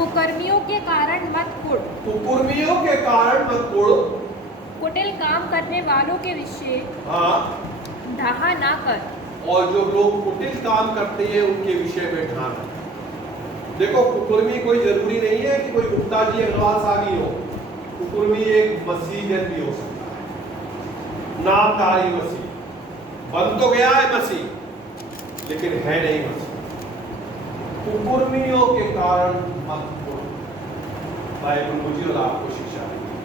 कुकर्मियों के कारण मत कुढ़, कुकर्मियों के कारण मत कुढ़, कुटिल काम करने वालों के विषय हाँ, ढहा ना कर। और जो लोग कुटिल काम करते हैं उनके विषय में ध्यान रखें। देखो, कुकर्मी कोई जरूरी नहीं है कि कोई गुप्ता जी अग्रवाल साहब ही हो। कुकर्मी एक मसीहजन भी हो सकता है, नामधारी मसीह, बन तो गया है मसीह लेकिन है नहीं मसीह। कुकर्मियों के कारण मत कुढ़, बाइबल मुझे और आपको शिक्षा देती है।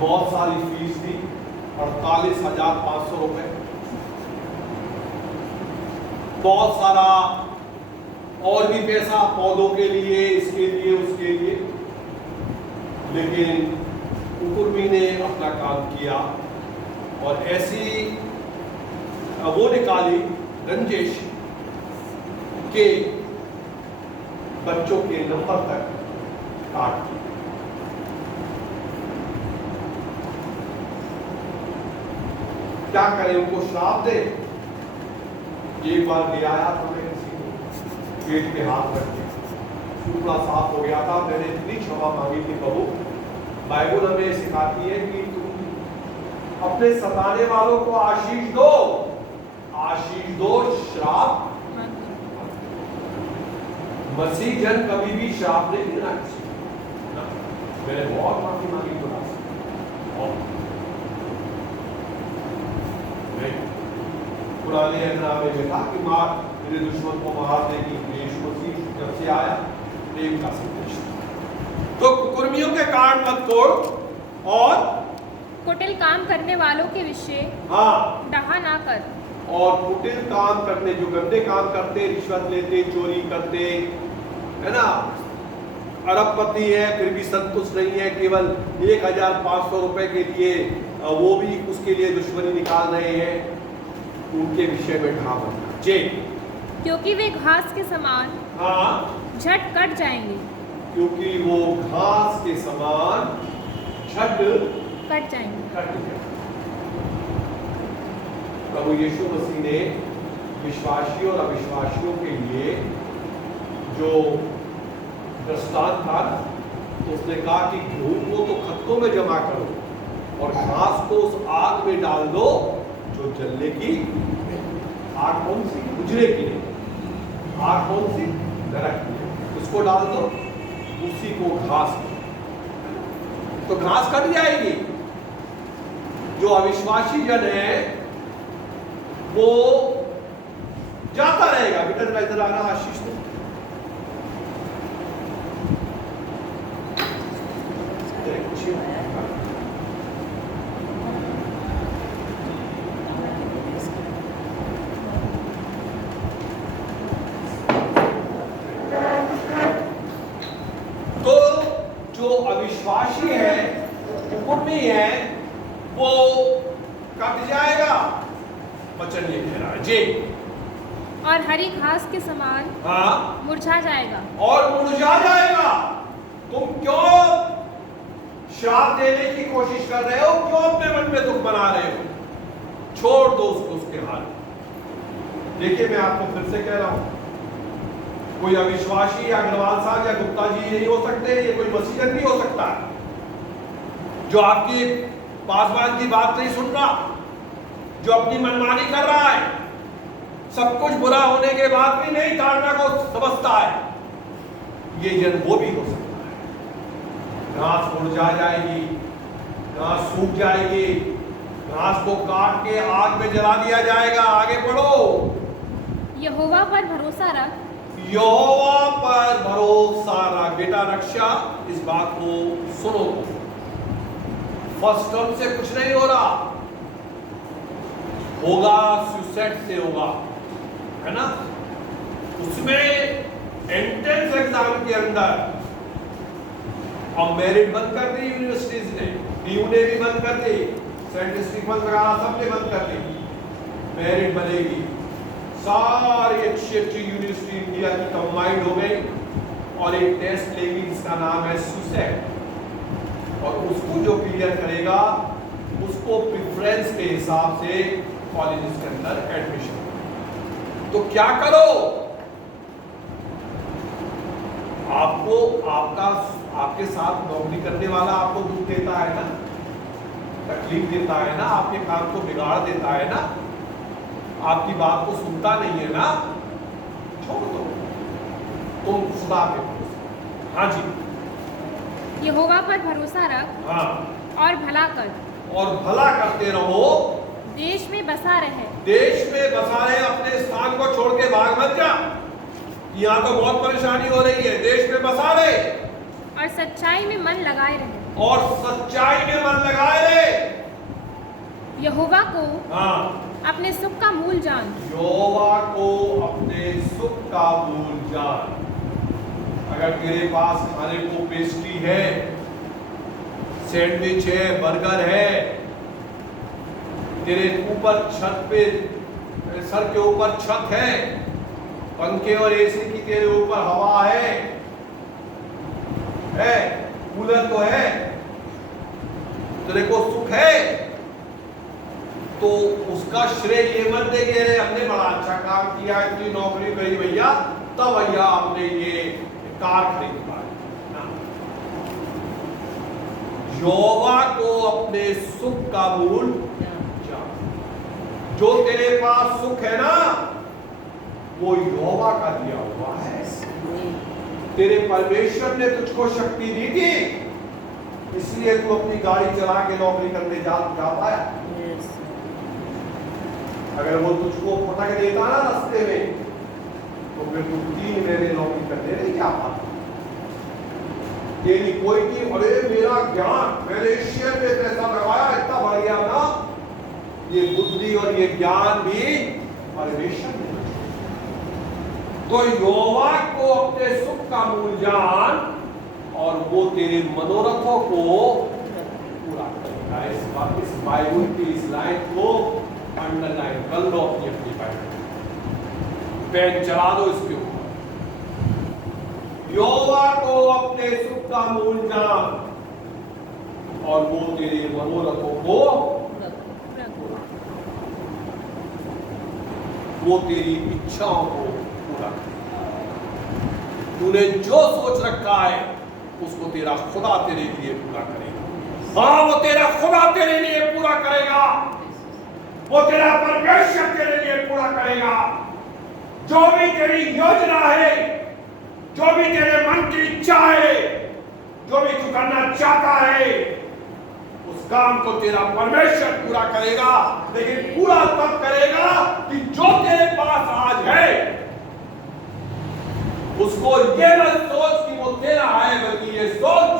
बहुत सारी फीस दी, 48,500 रुपए, बहुत सारा और भी पैसा पौधों के लिए, इसके लिए, उसके लिए, लेकिन कुकर्मी ने अपना काम किया और ऐसी वो निकाली रंजिश के बच्चों के नंबर तक काट दिया। क्या करें, उनको श्राप दे? एक बार ले आया था मैं किसी को, पेट पे हाथ रख के, टुकड़ा साफ हो गया था, मैंने इतनी क्षमा मांगी थी प्रभु। बाइबल हमें सिखाती है कि तुम अपने सताने वालों को आशीष दो, आशीष दो, श्राप। मसीह जन कभी भी श्राप नहीं देना किसी को। मैंने बहुत माफी मांगी खुदा से। पुराने नामे में था कि मार मेरे दुश्मन को मार देगी। यीशु मसीह जब से आया, प्रेम का संदेश। तो कुकर्मियों के कारण मत तोड़ और कुटिल काम करने वालों के विषय हाँ ढहा ना कर। और कुटिल काम करने, जो गंदे काम करते, रिश्वत लेते, चोरी करते, है ना, अरबपति है फिर भी संतुष्ट नहीं है, केवल 1,500 रुपए के लिए वो भी उसके लिए दुश्मनी निकाल रहे हैं, उनके विषय में ढा बनना जे, क्योंकि वे घास के समान हाँ, झट कट जाएंगे, क्योंकि वो घास के समान झट कट जाएंगे। कट जाएंगे। प्रभु यीशु मसीह ने विश्वासियों और अविश्वासियों के लिए जो दृष्टांत था, तो उसने कहा कि गेहूं को तो खत्तों में जमा करो और घास को उस आग में डाल दो जो जलने की। आग कौन सी? उजले की नहीं, आग कौन सी? नरक की। उसको डाल दो, उसी को घास, तो घास कट जाएगी। जो अविश्वासी जन है वो जाता रहेगा। बेटा इधर आना, आशीष दो। तो जो अविश्वासी है, कुकर्मी है, वो कट जाएगा। वचन ये कह रहा है जी। और हरी घास के समान हाँ, मुरझा जाएगा। और मुरझा जाएगा। तुम क्यों श्राप देने की कोशिश कर रहे हो? क्यों अपने मन में दुख बना रहे हो? छोड़ दो उसको उसके हाल। देखिए, मैं आपको फिर से कह रहा हूं, कोई अविश्वासी या अग्रवाल साहब या गुप्ता जी नहीं हो सकते, ये कोई मसीहन भी हो सकता है जो आपकी पासवान की बात नहीं सुन रहा, जो अपनी मनमानी कर रहा है, सब कुछ बुरा होने के बाद भी नहीं ताड़ना को समझता है। ये जन वो भी हो सकता है। घास मुरझा जाएगी, घास सूख जाएगी, घास को काट के आग में जला दिया जाएगा। आगे पढ़ो। यहोवा पर भरोसा रख, यहोवा पर भरोसा रख। बेटा रक्षा, इस बात को सुनो। फर्स्ट टर्म से कुछ नहीं हो रहा, होगा सुसाइड से होगा, है ना। उसमें एंट्रेंस एग्जाम के अंदर अब मेरिट बंद कर दी यूनिवर्सिटीज ने, डीयू ने भी बंद कर दी, सेंट स्टीफन वगैरह सबने बंद कर दी। मेरिट बनेगी, सारी अच्छी अच्छी यूनिवर्सिटी इंडिया की कंबाइंड हो गई और एक टेस्ट लेगी जिसका नाम है सुसेट, और उसको जो क्लियर करेगा उसको प्रेफरेंस के हिसाब से कॉलेजेस के अंदर एडमिशन। तो क्या करो? आपको आपका आपके साथ नौकरी करने वाला आपको दुख देता है ना, तकलीफ देता है ना, आपके काम को बिगाड़ देता है ना, आपकी बात को सुनता नहीं है ना, छोड़ दो, तुम खुदा पे भरोसा। हाँ जी, यहोवा पर भरोसा रख हाँ, और भला कर, और भला करते रहो, देश में बसा रहे। देश में बसा रहे, अपने स्थान को छोड़ के भाग मत जा। यहाँ तो बहुत परेशानी हो रही है, देश में बसा रहे और सच्चाई में मन लगाए रहे। और सच्चाई में मन लगाए रहे। यहोवा को हाँ, अपने सुख का मूल जान। यहोवा को अपने सुख का मूल जान। अगर तेरे पास खाने को पेस्ट्री है, सैंडविच है, बर्गर है, तेरे ऊपर छत पे, सर के ऊपर छत है, पंखे और एसी की तेरे ऊपर हवा है, कूलर तो है, तेरे को सुख है, तो उसका श्रेय ये मत दे कि अरे हमने बड़ा अच्छा काम किया, इतनी नौकरी करी भैया, तब भैया हमने ये कार खरीद पाई ना। यहोवा को अपने सुख का मूल जान। जो तेरे पास सुख है ना, वो यहोवा का दिया हुआ है। तेरे परमेश्वर ने तुझको शक्ति दी थी, इसलिए तू अपनी गाड़ी चला के नौकरी करने जा पाया। अगर वो तुझको फटक देता ना रास्ते में, तो फिर तू 3 महीने नौकरी करने नहीं जा पाता। तेरी कोई की अरे मेरा ज्ञान, मैंने शेयर में पैसा लगाया, इतना बढ़ गया ना, ये बुद्धि और ये ज्ञान भी परमेश्वर ने। तो यहोवा को अपने सुख का मूल जान, और वो तेरे मनोरथों को पूरा करेगा। इस बाइबल की इस लाइन को अंडरलाइन कर लो अपनी अपनी बाइबल, पेन चला दो इसके ऊपर। यहोवा को अपने सुख का मूल जान, और वो तेरे मनोरथों को, वो तेरी इच्छाओं को पूरा करेगा। तूने जो सोच रखा है उसको तेरा खुदा तेरे लिए पूरा करेगा। हाँ, वो तेरा खुदा तेरे लिए पूरा करेगा, वो तेरा परमेश्वर तेरे लिए पूरा करेगा। जो भी तेरी योजना है, जो भी तेरे मन की इच्छा है, जो भी तू करना चाहता है, उस काम को तेरा परमेश्वर पूरा करेगा। लेकिन पूरा तब करेगा कि जो तेरे पास आज है उसको ये मत सोच कि वो तेरा है, बल्कि ये सोच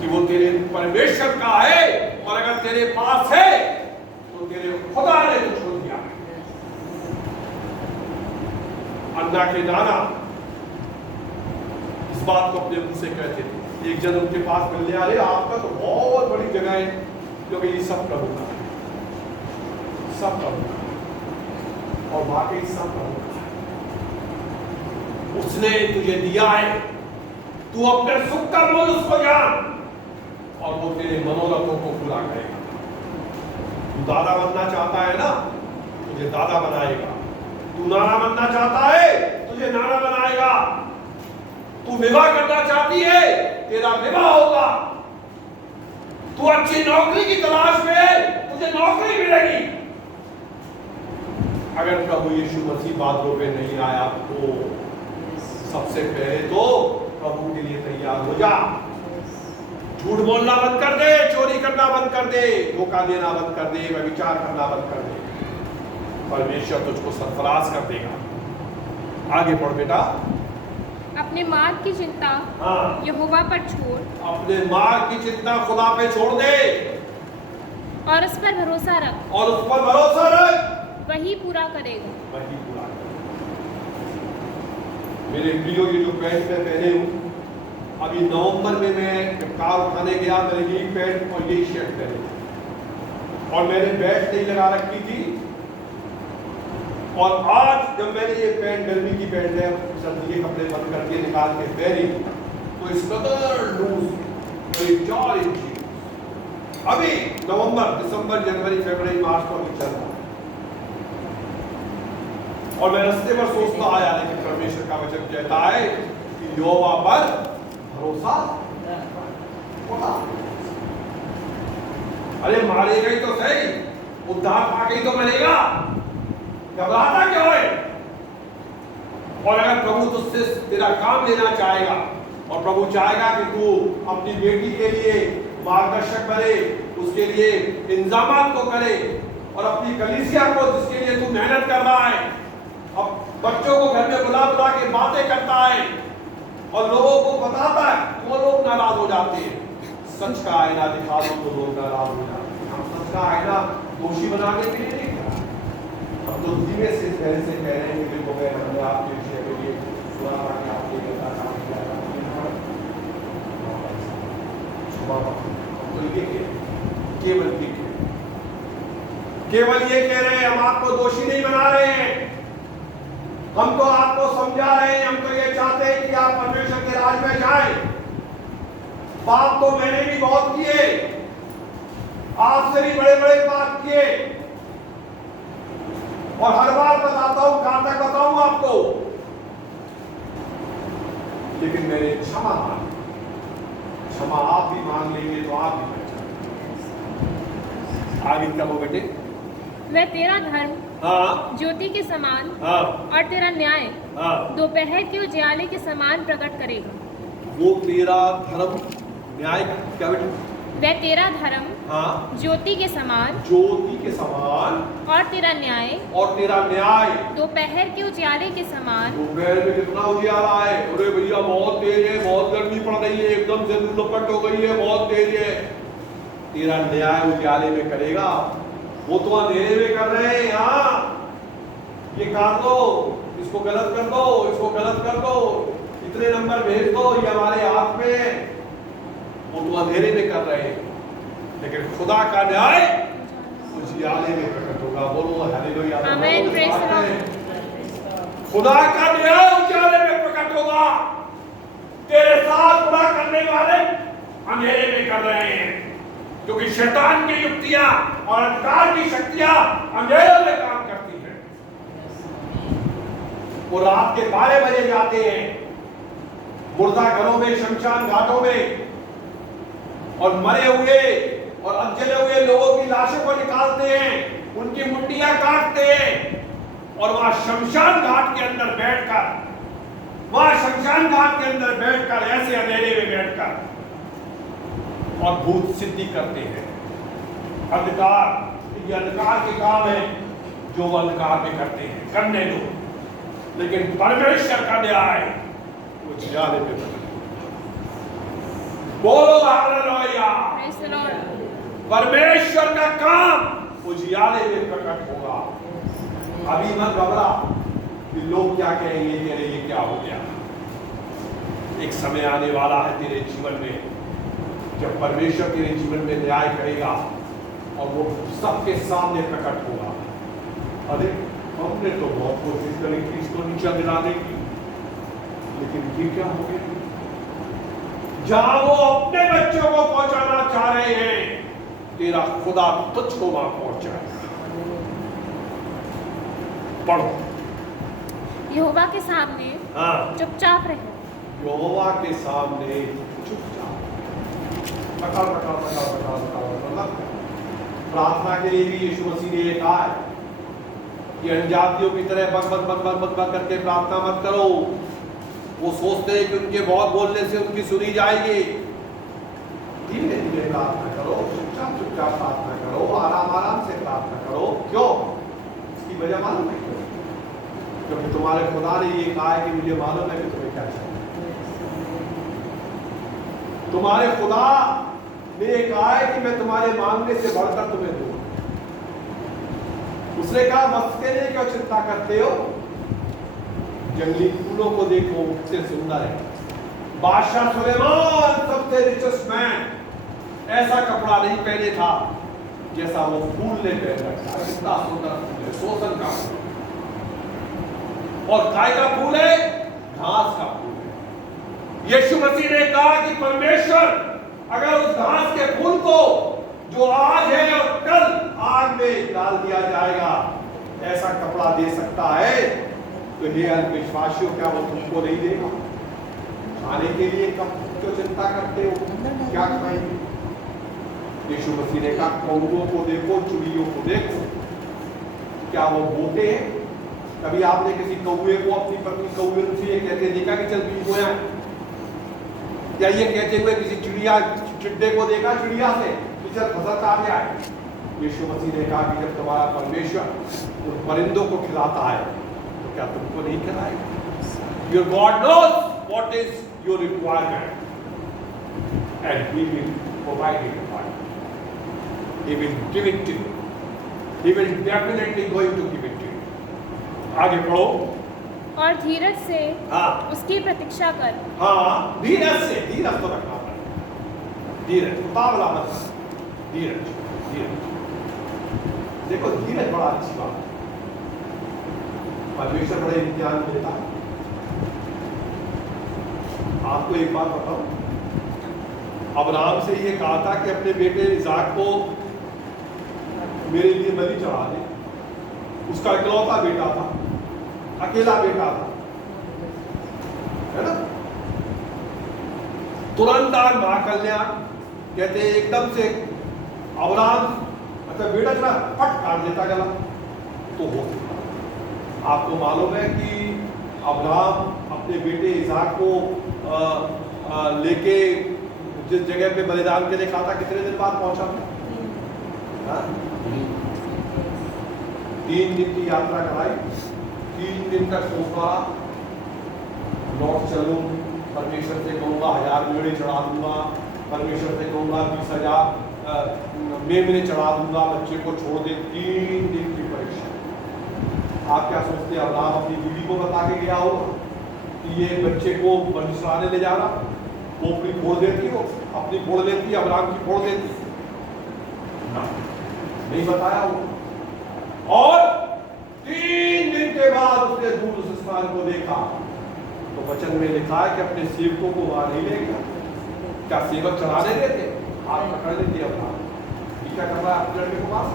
कि वो तेरे परमेश्वर का है। और अगर तेरे पास है तो तेरे खुदा ने तुझको दिया है। अन्ना के नाना इस बात को अपने मुंह से कहते थे। एक जन उनके पास मिलने आ रहे, आपका तो बहुत बड़ी जगह है, क्योंकि ये सब प्रभु का है, सब प्रभु का है, और बाकी सब प्रभु का है। उसने तुझे दिया है, तू अपने सुख का मूल उसको जान, और वो तेरे मनोरथों को पूरा करेगा। तू दादा बनना चाहता है ना, तुझे दादा बनाएगा। तू नाना बनना चाहता है, तुझे नाना बनाएगा। तू विवाह करना चाहती है, तेरा विवाह होगा। तू अच्छी नौकरी की तलाश में है, तुझे नौकरी मिलेगी। अगर प्रभु यीशु मसीह बादलों पे नहीं आया तो सबसे पहले तो प्रभु के लिए तैयार हो जा। झूठ बोलना बंद कर दे, चोरी करना बंद कर दे, धोखा देना बंद कर दे, व्यभिचार करना बंद कर दे। परमेश्वर तुझको सरफराज कर देगा। आगे पढ़ बेटा। अपने मार्ग की चिंता हाँ, यहोवा पर छोड़, अपने मार्ग की चिंता खुदा पे छोड़ दे, और उस पर भरोसा रख, और उस पर भरोसा रख, वही पूरा करेगा। वही पूरा करेगा। मेरे प्रियो, ये जो पैंट मैं पहने हूँ, अभी नवंबर में मैं जब कार उठाने गया, मैंने यही पैंट और यही शर्ट पहने, और मैंने बेल्ट नहीं लगा रखी थी। और आज जब मैंने ये पैंट, गर्मी की पैंट है, सर्दी के कपड़े बंद करके निकाल के पहनी, तो इस कदर लूज, करीब 4 इंच। अभी नवंबर, दिसंबर, जनवरी, फरवरी, मार्च को अभी चल रहा है। और मैं रास्ते पर सोचता आया, लेकिन परमेश्वर का वचन कहता है कि यहोवा पर भरोसा होगा। अरे मारेगा ही तो सही, उद्धार पाके ही तो मरेगा, घबराता क्यों है? और अगर प्रभु तुझसे तेरा काम लेना चाहेगा और प्रभु चाहेगा कि तू अपनी बेटी के लिए मार्गदर्शक बने, उसके लिए इंतजाम को करे, और अपनी कलीसिया को जिसके लिए तू मेहनत कर रहा है, अब बच्चों को घर में बुला बुला के बातें करता है और लोगों को बताता है, वो लोग नाराज हो जाते हैं। सच का आईना दिखा दो तो लोग नाराज हो जाते हैं। हम सच का आईना दोषी बनाने के लिए नहीं कहा, हम तो धीमे से पहले से कह रहे हैं कि देखो भाई हमने आपके विषय के लिए सुना था कि आपके लिए काम किया था, तो ये केवल ये कह रहे हैं, हम आपको दोषी नहीं बना रहे हैं, हम तो आपको समझा रहे हैं, हम तो ये चाहते हैं कि आप परमेश्वर के राज में जाएं। पाप तो मैंने भी बहुत किए, आपसे भी बड़े बड़े पाप किए, और हर बार बताता हूं, कहां तक बताऊं आपको, लेकिन मैंने क्षमा मांगी। क्षमा आप भी मांग लेंगे तो आप भी बच जाएंगे। आगे क्या हो बेटे? वह तेरा धर्म हाँ, ज्योति के समान हाँ, और तेरा न्याय हाँ, दोपहर के उजियाले के समान प्रकट करेगा। वो तेरा धर्म न्याय क्या बेटे? वह तेरा धर्म हाँ, ज्योति के समान ज्योति के समान और तेरा न्याय और तेरा न्याय दोपहर के उजियाले के समान। दोपहर में कितना उजियाला है? अरे भैया बहुत तेज है, बहुत गर्मी पड़ रही है, एकदम से लपट हो गई है, बहुत तेज है। तेरा न्याय उजियाले में करेगा, वो तो अंधेरे में कर रहे हैं। हाँ, ये काट दो, इसको गलत कर दो, इसको गलत कर दो, इतने नंबर भेज दो, ये हमारे हाथ में है। वो तो अंधेरे में कर रहे हैं, लेकिन खुदा का न्याय उजियाले में प्रकट होगा। बोलो हालेलुया, आमीन, प्रेज़ द लॉर्ड। खुदा का न्याय उजियाले में प्रकट होगा। तेरे साथ बुरा करने वाले अंधेरे में कर रहे हैं, क्योंकि शैतान की युक्तियां और अंधकार की शक्तियां अंधेरे में काम करती हैं। वो रात के 12 बजे जाते हैं मुर्दा घरों में, शमशान घाटों में, और मरे हुए और अधजले हुए लोगों की लाशों को निकालते हैं, उनकी मुंडियां काटते हैं, और वहां शमशान घाट के अंदर बैठकर ऐसे अंधेरे में बैठकर और भूत सिद्धि करते हैं। अंधकार, ये अंधकार के काम है जो वो अंधकार में करते हैं, करने दो, लेकिन परमेश्वर का न्याय वो उजियाले में प्रकट होगा। बोलो हालेलुया। Praise the Lord. परमेश्वर का काम उजियाले में प्रकट होगा। अभी मत घबरा कि लोग क्या कहेंगे, तेरे ये क्या हो गया। एक समय आने वाला है तेरे जीवन में जब परमेश्वर तेरे जीवन में न्याय करेगा और वो सबके सामने प्रकट होगा। अरे हमने तो बहुत कोशिश करी थी इसको नीचा दिलाने की, लेकिन ये क्या हो गया। जहां वो अपने बच्चों को पहुंचाना चाह रहे हैं, तेरा खुदा तुझको वहां पहुंचाएगा। पढ़ो। यहोवा के सामने हाँ, चुपचाप रहो। यहोवा के सामने चुपचाप। प्रार्थना के लिए भी यीशु मसीह ने कहा है कि अनजातियों की तरह बक बक बक बक बक बक करके प्रार्थना मत करो। वो सोचते हैं कि उनके बहुत बोलने से उनकी सुनी जाएगी। धीमे धीमे प्रार्थना करो, चुपचाप चुपचाप प्रार्थना करो, आराम आराम से प्रार्थना करो। क्यों? इसकी वजह मालूम है क्यों? क्योंकि तुम्हारे खुदा ने ये कहा है कि मुझे मालूम है कि तुम्हें क्या चाहिए। तुम्हारे खुदा ने ये कहा है कि मैं तुम्हारे मांगने से बढ़कर तुम्हें दूंगा। उसने कहा वक्त के लिए क्यों चिंता करते हो, जंगली फूलों को देखो कितने सुंदर है। बादशाह सुलेमान सबसे रिचेस्ट मैन ऐसा कपड़ा नहीं पहने था जैसा वो फूल ने पहन रखा। कितना सुंदर फूल है, सोसन का फूल, और काय का फूल है, घास का फूल है। यीशु मसीह ने कहा कि परमेश्वर अगर उस घास के फूल को जो आज है और कल आग में डाल दिया जाएगा, ऐसा कपड़ा दे सकता है तो हे अल्पविश्वासियों, क्या वो तुमको नहीं देगा? खाने के लिए कब क्यों चिंता करते हो, क्या खाएंगे? यीशु मसीह ने कहा कौओं को देखो, चिड़ियों को देखो, क्या वो बोते हैं? कभी आपने किसी कौए को अपनी पत्नी कौए से ये कहते देखा कि चल बीज बोया, या ये कहते हुए किसी चिड़िया को देखा चिड़िया से कि चल फसल काट जाए? यीशु मसीह ने कहा कि जब तुम्हारा परमेश्वर उन परिंदों को खिलाता है तो क्या तुमको नहीं खिलाएगा? Your God knows what is your requirement and He will provide it for you. He will give it to you. He will definitely going to give it to you. आगे पढ़ो। और धीरज से हाँ उसकी प्रतीक्षा कर। हाँ, धीरज से, धीरज तो रखना पड़ेगा। धीरज, उतावला मत, धीरज, धीरज। देखो धीरज बड़ा अच्छी बात है। परमेश्वर बड़े इम्तिहान देता है। आपको एक बात बताऊं, अब्राहम से ये कहा था कि अपने बेटे इसाक को मेरे लिए बलि चढ़ा दे। उसका इकलौता बेटा था, अकेला बेटा था, है ना? तुरंत महाकल्याण कहते एकदम से अब्राहम अच्छा बेटा चला फट काट देता गला तो हो सकता। आपको मालूम है कि अब्राहम अपने बेटे इसाक को लेके जिस जगह पे बलिदान के लिए कहा था कितने दिन बाद पहुंचा? 3 दिन की यात्रा कराई, 3 दिन तक सोचता लौट चलूं, परमेश्वर से कहूँगा 1000 मेढ़े चढ़ा दूंगा, परमेश्वर से कहूँगा 20,000 मेमने चढ़ा दूंगा, बच्चे को छोड़ दे। 3 दिन की परीक्षा। आप क्या सोचते हैं अब्राहम अपनी बीवी को बता के गया होगा कि ये बच्चे को बलि चढ़ाने ले जा रहा? वो अपनी फोड़ देती, हो अपनी फोड़ देती, अब्राहम की फोड़ देती ना, नहीं बताया वो। और 3 दिन के बाद उसने दूर उस स्थान को देखा तो वचन में लिखा है कि अपने सेवकों को वहां नहीं ले गया। क्या सेवक चढ़ाने देते? हाथ पकड़ लेते अब्राहम, क्या कर रहा है अपने लड़के को पास?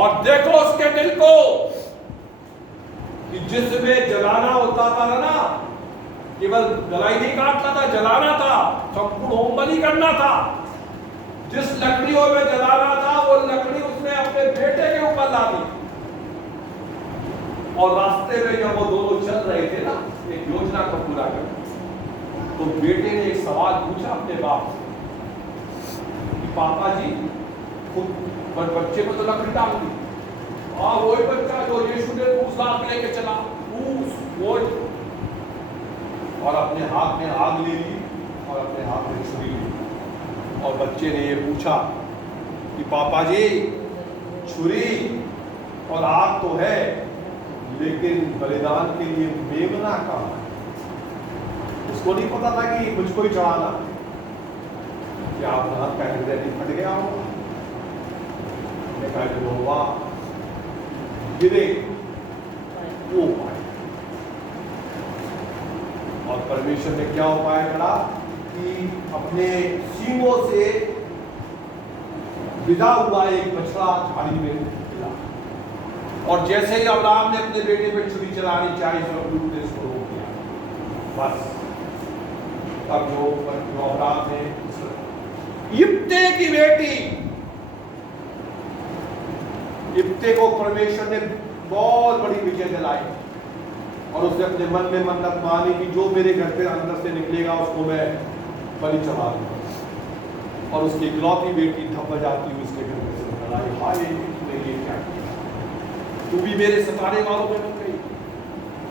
और देखो उसके दिल को कि जिसमें जलाना होता था ना, केवल गलाई नहीं काटना था, जलाना था, संपूर्ण होम बलि करना था। जिस लकड़ियों में जलाना था वो लकड़ी उसने अपने बेटे के ऊपर ला दी। और रास्ते में जब वो दोनों चल रहे थे ना एक योजना को पूरा कर, तो बेटे ने एक सवाल पूछा अपने बाप से कि पापा जी खुद बच्चे को तो लकड़ी डाल दी, और वही बच्चा जो यीशु ने पूछ लाख लेके चला वो, और अपने हाथ में आग ले ली और अपने हाथ में छुरी ली। और बच्चे ने ये पूछा कि पापा जी छुरी और आग तो है, लेकिन बलिदान के लिए मेमना कहाँ है? उसको नहीं पता था कि मुझको ही चढ़ाना। क्या अब्राहम का हृदय नहीं फट गया होगा? होगा गिरे वो उपाय। और परमेश्वर ने क्या उपाय करा कि अपने सींगों से विदा हुआ एक बछड़ा झाड़ी में मिला, और जैसे ही अब्राहम ने अपने बेटे पे छुरी चलानी चाहिए तो इसको रोक दिया। बस अब जो अब्राहम ने इब्ते की बेटी, इब्ते को परमेश्वर ने बहुत बड़ी विजय दिलाई, और उसने अपने मन में मन्नत मानी कि जो मेरे घर के अंदर से निकलेगा उसको मैं बलि चढ़ा दूंगा। और उसकी इकलौती बेटी धप जाती हुई उसके घर में से निकल आई। हाय तूने ये क्या किया, तू भी मेरे सताने वालों में बन गई।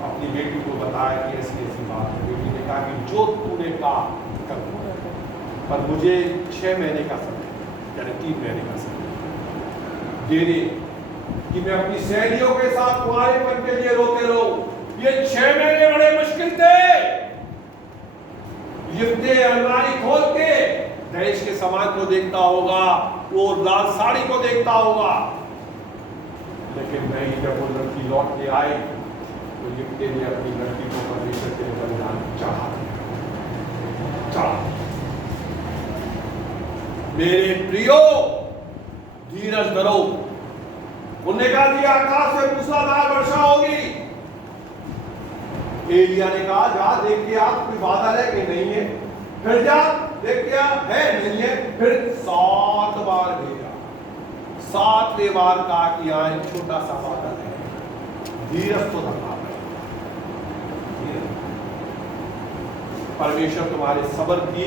अपनी बेटी को बताया कि ऐसी ऐसी बात है। बेटी ने कहा कि जो तूने कहा कर, पर मुझे 6 महीने का समय, यानी 3 महीने का समय दे दे कि मैं अपनी सहेलियों के साथ तुम्हारे मन के लिए रोते रहूं। ये 6 महीने बड़े मुश्किल थे। इब्ते अलमारी खोल के दहेज के सामान को देखता होगा, वो लाल साड़ी को देखता होगा, लेकिन नहीं, जब वो लड़की लौट के आई तो इब्ते ने अपनी लड़की को परमेश्वर के लिए बलिदान चढ़ा। मेरे प्रियो धीरज धरो, उन्होंने कहा जी आकाश से मूसलाधार वर्षा होगी। एलिया ने कहा जा देख के आप कोई बादल है कि नहीं है, फिर जा देख क्या है नहीं है, फिर 7 बार भेजा। 7वें बार कहा कि यहाँ एक छोटा सा बादल है, धीरज तो रखा है। परमेश्वर तुम्हारे सब्र की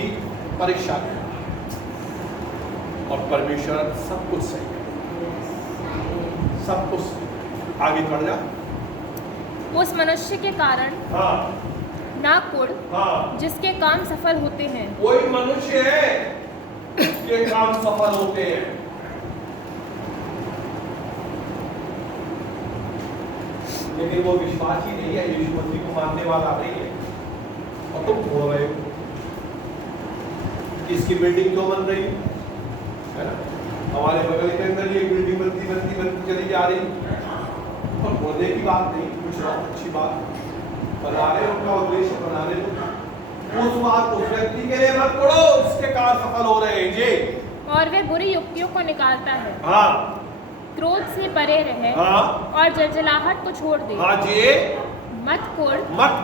परीक्षा ले रहा है और परमेश्वर सब कुछ सही है, सब कुछ सही। आगे बढ़ जा। उस मनुष्य के कारण हाँ नाकुड़ हाँ, जिसके काम सफल होते हैं। कोई मनुष्य है के काम सफल होते हैं। लेकिन वो विश्वासी नहीं है, यीशु मसीह को मानने वाला नहीं है। और तुम बोल रहे हो इसकी बिल्डिंग क्यों बन रही है ना, हमारे बगल के अंदर ये बिल्डिंग बनती चली जा रही। और बोलने की बात नहीं, कुछ अच्छी बात बना रहे, उनका उद्देश्य बना रहे। उस व्यक्ति के लिए मत पढ़ो उसके कार्य सफल हो रहे हैं जी। और वे बुरी युक्तियों को निकालता है। हाँ, क्रोध से परे रहे। हाँ, और जलजलाहट को छोड़ दे। हाँ जी। मत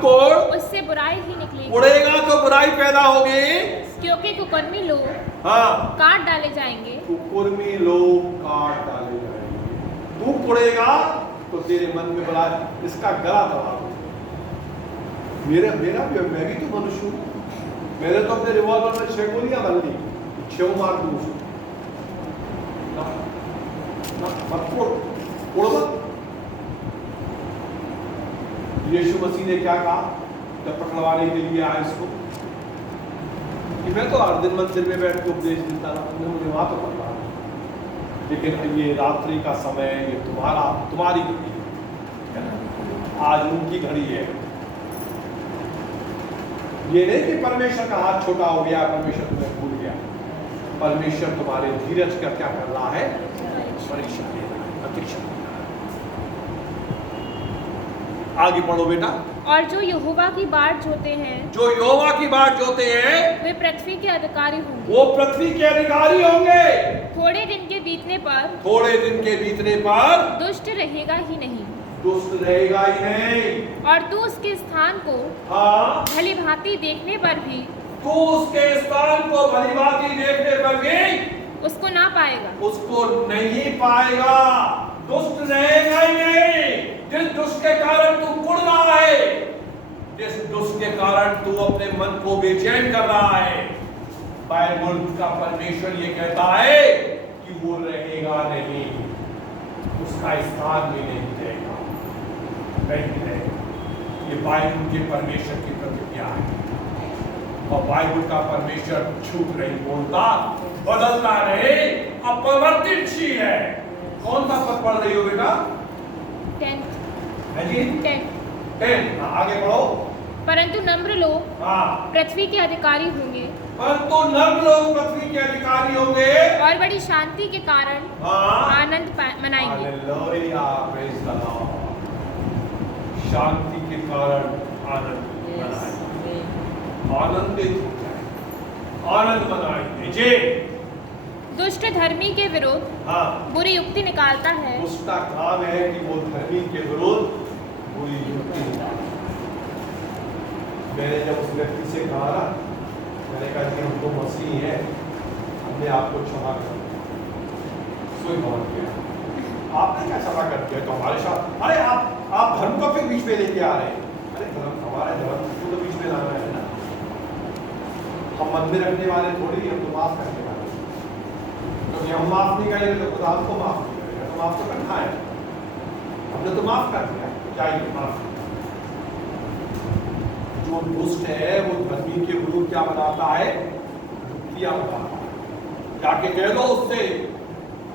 कोड़ उससे बुराई ही निकलेगी। उड़ेगा तो बुराई पैदा होगी, क्योंकि कुकर्मी लोग हाँ काट डाले जाएंगे। कुकर्मी लोग काट डाले जाएंगे। तू उड़ेगा तो तेरे मन में बड़ा इसका गला दबा दो। मेरा मैं भी तो मनुष्य हूँ। मैंने तो अपने रिवॉल्वर में 6 गोलियां बन ली, 6 मार दूँ उसको। उड़ मत। यीशु मसीह ने क्या कहा जब पकड़वाने के लिए आया इसको, कि मैं तो हर दिन मंदिर में बैठ के उपदेश देता था, तुमने मुझे वहां तो पकड़ा, लेकिन ये रात्रि का समय, ये तुम्हारी घड़ी है, आज उनकी घड़ी है। ये नहीं कि परमेश्वर का हाथ छोटा हो गया, परमेश्वर तुम्हें भूल गया। परमेश्वर तुम्हारे धीरज का क्या कर रहा है, परीक्षा ले रहा है, परीक्षा ले रहा है। आगे पढ़ो बेटा। और जो यहोवा की बाट जोते हैं, जो यहोवा की बाट जोते हैं, वे पृथ्वी के अधिकारी होंगे। वो पृथ्वी के अधिकारी होंगे। थोड़े दिन के बीतने पर दुष्ट रहेगा ही नहीं। दुष्ट रहेगा ही नहीं। और तू उसके स्थान को हाँ, भली भांति देखने पर भी तू उसके स्थान को भली भांति देखने पर भी उसको ना पाएगा। उसको नहीं पाएगा। दुष्ट रहेगा ही नहीं। जिस दुष्ट के कारण तू कुड़ रहा है, जिस दुष्ट के कारण तू अपने मन को बेचैन कर रहा है, बाइबल का परमेश्वर ये कहता है कि वो रहेगा नहीं, उसका स्थान भी नहीं रहेगा, नहीं रहेगा। ये बाइबल के परमेश्वर की प्रतिज्ञा है। और बाइबल का परमेश्वर झूठ नहीं बोलता, बदलता नहीं, अपरिवर्तनशील है। कौन सा पद पढ़ रही हो बेटा? 10 है जी 10। आगे पढ़ो। परंतु नम्र लोग हाँ, पृथ्वी के अधिकारी होंगे। परंतु नम्र लोग पृथ्वी के अधिकारी होंगे और बड़ी शांति के कारण हाँ, आनंद मनाएंगे। Hallelujah, praise the Lord. शांति के कारण आनंद मनाएंगे, आनंदित हो जाए, आनंद मनाएंगे जी। दुष्ट धर्मी के विरुद्ध हाँ, बुरी युक्ति निकालता है। उसका काम है कि वो धर्मी के विरुद्ध बुरी युक्ति निकाले। मैंने जब उस व्यक्ति से कहा ना, मैंने कहा कि हम तो मसीही हैं, हमने आपको क्षमा कर दिया, कोई बहुत किया, आपने क्या क्षमा कर दिया? तो हमारे साथ, अरे आप धर्म को क्यों बीच में लेके आ रहे हैं? अरे धर्म हमारा, धर्म को तो बीच में लाना है ना। हम मन में रखने वाले थोड़ी, हम तो माफ करने वाले। क्योंकि हम माफ नहीं करेंगे तो खुदा हमको माफ नहीं करेगा। तो माफ तो करना है, हमने तो माफ कर दिया, चाहिए माफ। जो दुष्ट है वो धर्मी के विरुद्ध क्या बनाता है, युक्तियां बनाता है। जाके कह दो उससे,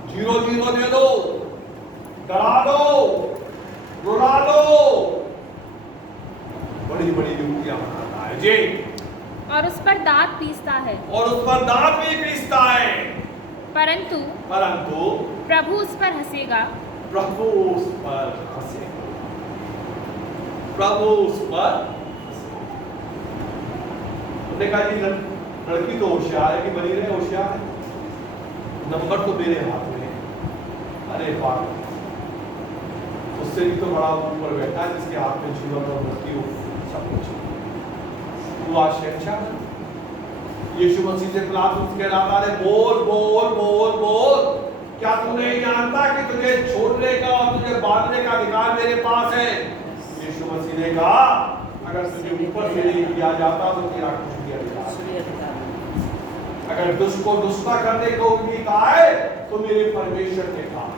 0-0 दे दो, डरा दो, रुला दो, बड़ी बड़ी युक्तियां बनाता है जी। और उस पर दांत पीसता है। और उस पर दांत भी पीसता है। परंतु प्रभु उस पर हंसेगा। प्रभु उस पर हंसेगा। प्रभु उस पर देखा जी, लड़की तो होशियार है कि बनी रहे होशियार है, नंबर तो मेरे हाथ में है। अरे बाप, उससे भी तो बड़ा ऊपर बैठा है जिसके हाथ में जीवन और मृत्यु सब कुछ। तू आज शहंशाह है। यीशु मसीह से पिलातुस कह रहा था, बोल बोल बोल बोल, क्या तू नहीं जानता कि तुझे छोड़ने का और तुझे बांधने का अधिकार मेरे पास है? यीशु मसीह ने कहा, अगर तुझे ऊपर से नहीं किया जाता तो तेरा कुछ भी अधिकार। अगर दुष्ट को दुष्टा करने को भी कहा है तो मेरे परमेश्वर ने कहा है।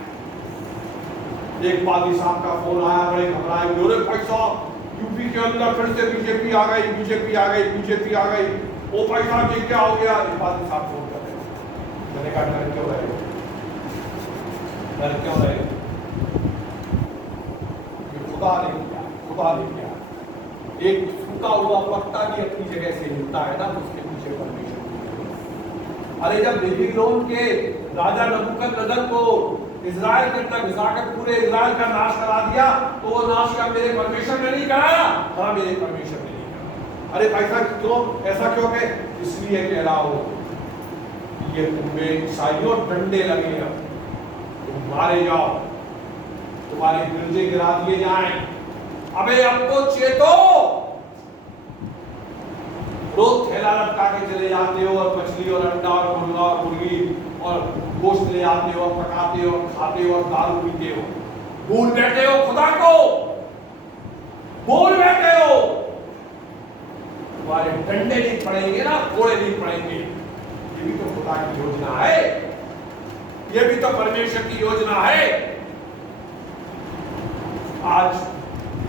एक पादी साहब का फोन आया, बड़े घबराए हुए, भाई साहब यूपी के अंदर फिर से बीजेपी आ गई, बीजेपी आ गई, बीजेपी आ गई। ओ भाई साहब ये क्या हो गया? एक पादी साहब फोन कर रहे हैं। मैंने कहा डर क्यों रहे? डर क्यों रहे? खुदा ने किया, खुदा ने किया। एक सूखा हुआ पत्ता भी अपनी जगह से हिलता है ना, उसके पीछे परमेश्वर। अरे जब बेबीलोन के राजा नबूकदनेस्सर को इजराइल के अंदर घुसाकर पूरे इजराइल का नाश करा दिया, तो वो नाश का मेरे परमेश्वर ने नहीं कराया? हाँ, मेरे परमेश्वर ने नहीं कराया। अरे भाई साहब क्यों ऐसा क्यों है? इसलिए कह रहा हूं, ये तुम्हें ईसाइयों डंडे लगे हैं, तुम मारे जाओ, तुम्हारे गिरजे गिरा दिए जाएं। अबे अब तो चेतो। रोज थैला लटका के चले जाते हो और मछली और अंडा और मुर्गा और मुर्गी और गोश्त ले आते हो, पकाते हो, खाते हो और दारू पीते हो। भूल बैठे हो खुदा को, भूल बैठे हो। तुम्हारे डंडे नहीं पड़ेंगे ना, कोड़े नहीं पड़ेंगे। ये भी तो खुदा की योजना है, ये भी तो परमेश्वर की योजना है। आज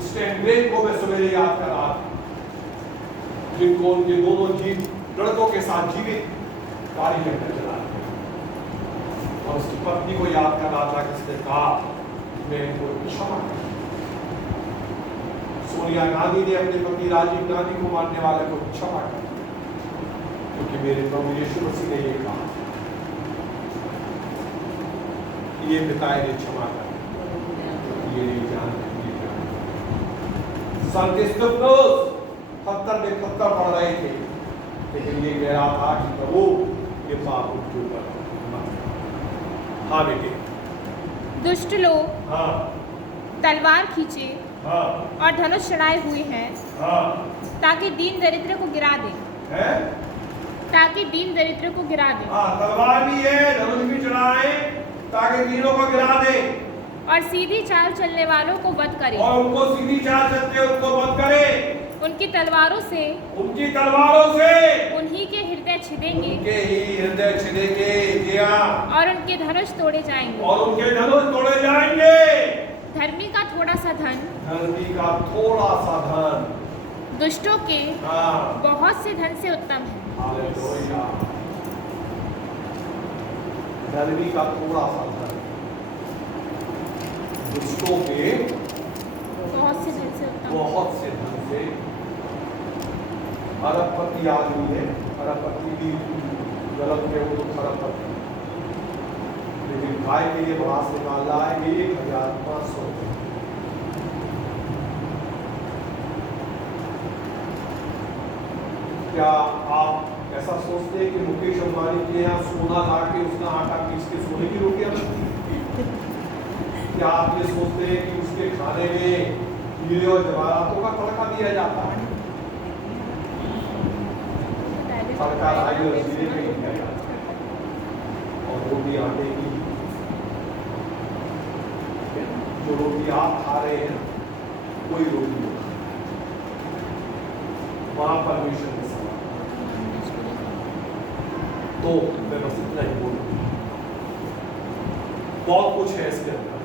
स्टैंडवेल को मैं सवेरे याद कर रहा था, जिनको उनके दोनों लड़कों के साथ जीवित गाड़ी लेकर चला और उसकी पत्नी को याद कर रहा था, किसने कहा मैं इनको क्षमा कर। सोनिया गांधी ने अपने पति राजीव गांधी को मारने वाले को क्षमा कर, क्योंकि मेरे प्रभु यीशु मसीह ने ये कहा, ये पिताए ने क्षमा कर, ये नहीं जानते। संत स्तिफनुस पत्थर में पत्थर पड़ रहे थे, लेकिन ये कह रहा था कि प्रभु ये पाप उनके ऊपर मत कर। हाँ बेटे। दुष्ट लोग हाँ तलवार खींचे हाँ और धनुष चढ़ाए हुए हैं, हाँ ताकि दीन दरिद्र को गिरा दे, है? ताकि दीन दरिद्र को गिरा दे। हाँ, तलवार भी है, धनुष भी चढ़ाए ताकि दीनों को गिरा दे, और सीधी चाल चलने वालों को वध करे, और उनको सीधी चाल चलते उनको वध करे। उनकी तलवारों से उन्हीं के हृदय छिदेंगे, उनके ही हृदय छिदेंगे, जी हाँ, और उनके धनुष तोड़े जाएंगे, और उनके धनुष तोड़े जाएंगे। धर्मी का थोड़ा सा धन, धर्मी का थोड़ा सा धन दुष्टों के हाँ बहुत से धन से उत्तम है। हालेलुया। धर्मी का थोड़ा सा धन दुष्टों के बहुत से धन से उत्तम, बहुत से धन से। अरबपति आदमी है, अरबपति भी गलत है, वो तो खरबपति, लेकिन गाय के लिए भड़ास निकाल रहा है 1500। क्या आप ऐसा सोचते हैं कि मुकेश अंबानी के यहाँ सोना ला के उसका आटा पीस के सोने की रोटियां बनती थी? क्या आप ये सोचते हैं कि उसके खाने में हीरे और जवाहरातों का तड़का दिया जाता है? तड़का राई और जीरे में ही दिया जाता है, और रोटी आटे की। जो रोटी आप खा रहे हैं कोई रोटी नहीं, वहां परमेश्वर ने सवाल। तो मैं बस इतना ही बोलूं, बहुत कुछ है इसके अंदर,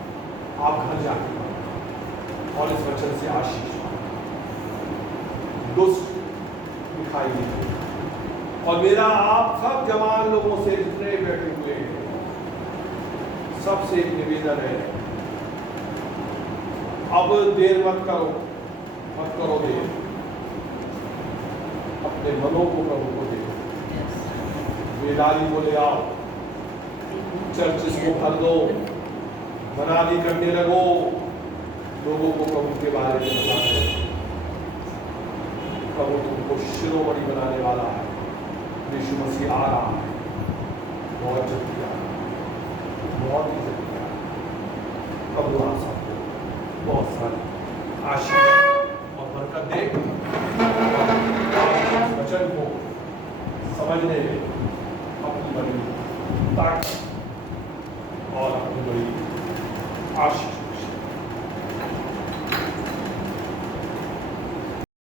आप घर जाके और इस वचन से आशीष दुष्ट दिखाई देते। और मेरा आप सब जवान लोगों से जितने बैठे हुए हैं, सबसे एक निवेदन है, अब देर मत करो देर, अपने मनों को प्रभु को दे। वेदाली बोले आओ, चर्च को भर दो, मनाली करने लगो, लोगों को प्रभु के बारे में बताने। प्रभु तुमको शिरोमणि बनाने वाला है। यीशु मसीह आ रहा है, बहुत जल्दी आ रहा है, बहुत ही जल्दी आ रहा है। प्रभु आप सबको बहुत सारी आशीष और बरकत दे। इस वचन को समझने में अपनी बड़ी ताकत और अपनी बड़ी आशीष